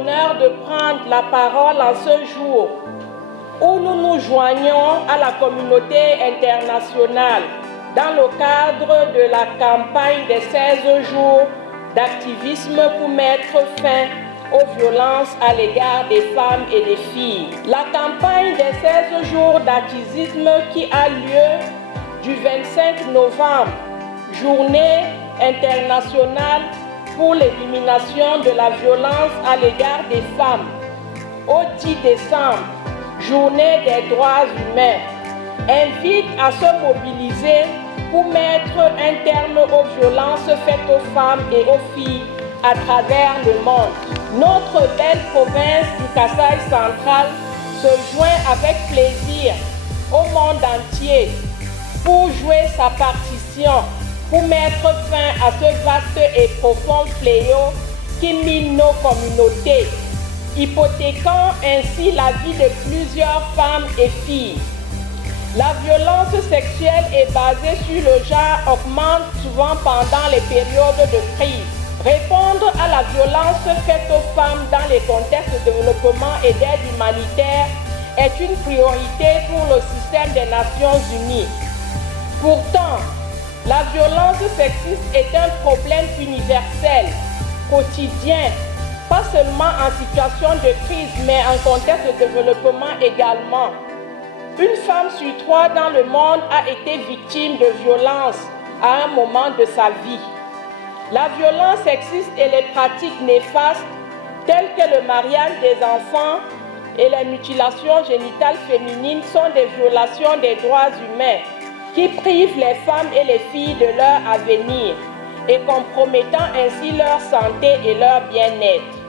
l'honneur de prendre la parole en ce jour où nous nous joignons à la communauté internationale dans le cadre de la campagne des 16 jours d'activisme pour mettre fin aux violences à l'égard des femmes et des filles. La campagne des 16 jours d'activisme qui a lieu du 25 novembre, journée internationale pour l'élimination de la violence à l'égard des femmes, au 10 décembre, journée des droits humains, invite à se mobiliser pour mettre un terme aux violences faites aux femmes et aux filles à travers le monde. Notre belle province du Kasaï central se joint avec plaisir au monde entier pour jouer sa partition, pour mettre fin à ce vaste et profond fléau qui mine nos communautés, hypothéquant ainsi la vie de plusieurs femmes et filles. La violence sexuelle est basée sur le genre augmente souvent pendant les périodes de crise. Répondre à la violence faite aux femmes dans les contextes de développement et d'aide humanitaire est une priorité pour le système des Nations Unies. Pourtant, la violence sexiste est un problème universel, quotidien, pas seulement en situation de crise, mais en contexte de développement également. Une femme sur 3 dans le monde a été victime de violence à un moment de sa vie. La violence sexiste et les pratiques néfastes, telles que le mariage des enfants et les mutilations génitales féminines, sont des violations des droits humains qui privent les femmes et les filles de leur avenir et compromettant ainsi leur santé et leur bien-être.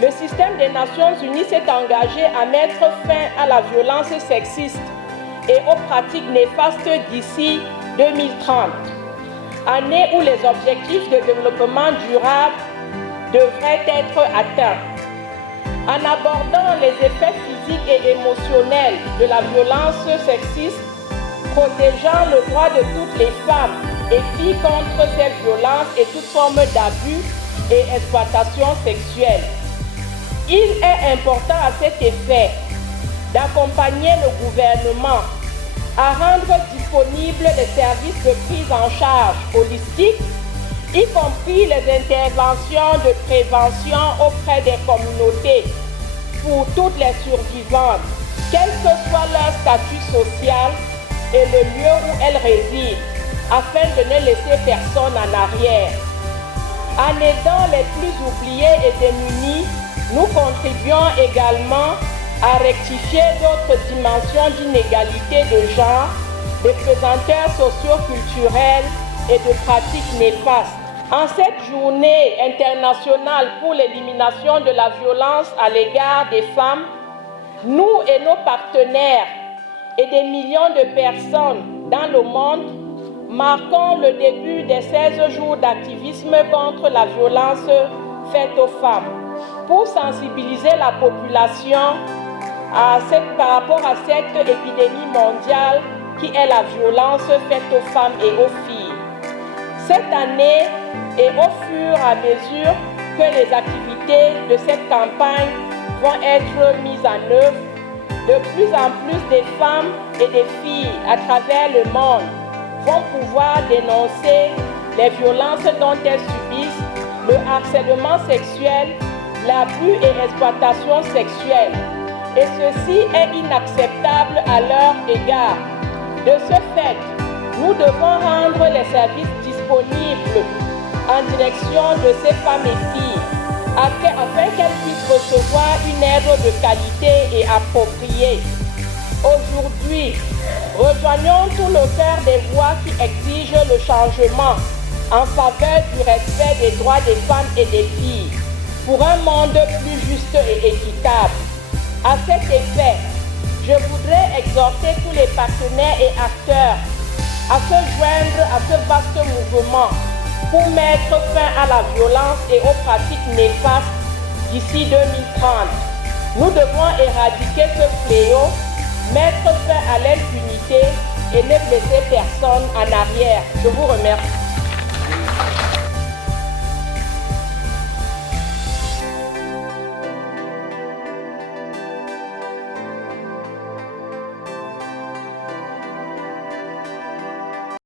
Le système des Nations Unies s'est engagé à mettre fin à la violence sexiste et aux pratiques néfastes d'ici 2030, année où les objectifs de développement durable devraient être atteints. En abordant les effets physiques et émotionnels de la violence sexiste, protégeant le droit de toutes les femmes et filles contre ces violences et toute forme d'abus et exploitation sexuelle. Il est important à cet effet d'accompagner le gouvernement à rendre disponibles les services de prise en charge holistique, y compris les interventions de prévention auprès des communautés pour toutes les survivantes, quel que soit leur statut social et le lieu où elles résident, afin de ne laisser personne en arrière. En aidant les plus oubliés et démunis, nous contribuons également à rectifier d'autres dimensions d'inégalité de genre, de pesanteurs socio-culturels et de pratiques néfastes. En cette journée internationale pour l'élimination de la violence à l'égard des femmes, nous et nos partenaires et des millions de personnes dans le monde marquons le début des 16 jours d'activisme contre la violence faite aux femmes pour sensibiliser la population par rapport à cette épidémie mondiale qui est la violence faite aux femmes et aux filles. Cette année, et au fur et à mesure que les activités de cette campagne vont être mises en œuvre, de plus en plus de femmes et de filles à travers le monde vont pouvoir dénoncer les violences dont elles subissent, le harcèlement sexuel, l'abus et l'exploitation sexuelle. Et ceci est inacceptable à leur égard. De ce fait, nous devons rendre les services disponibles en direction de ces femmes et filles afin qu'elles puissent recevoir une aide de qualité et appropriée. Aujourd'hui, rejoignons tout le cœur des voix qui exigent le changement en faveur du respect des droits des femmes et des filles pour un monde plus juste et équitable. À cet effet, je voudrais exhorter tous les partenaires et acteurs à se joindre à ce vaste mouvement pour mettre fin à la violence et aux pratiques néfastes d'ici 2030. Nous devons éradiquer ce fléau, mettre fin à l'impunité et ne laisser personne en arrière. Je vous remercie.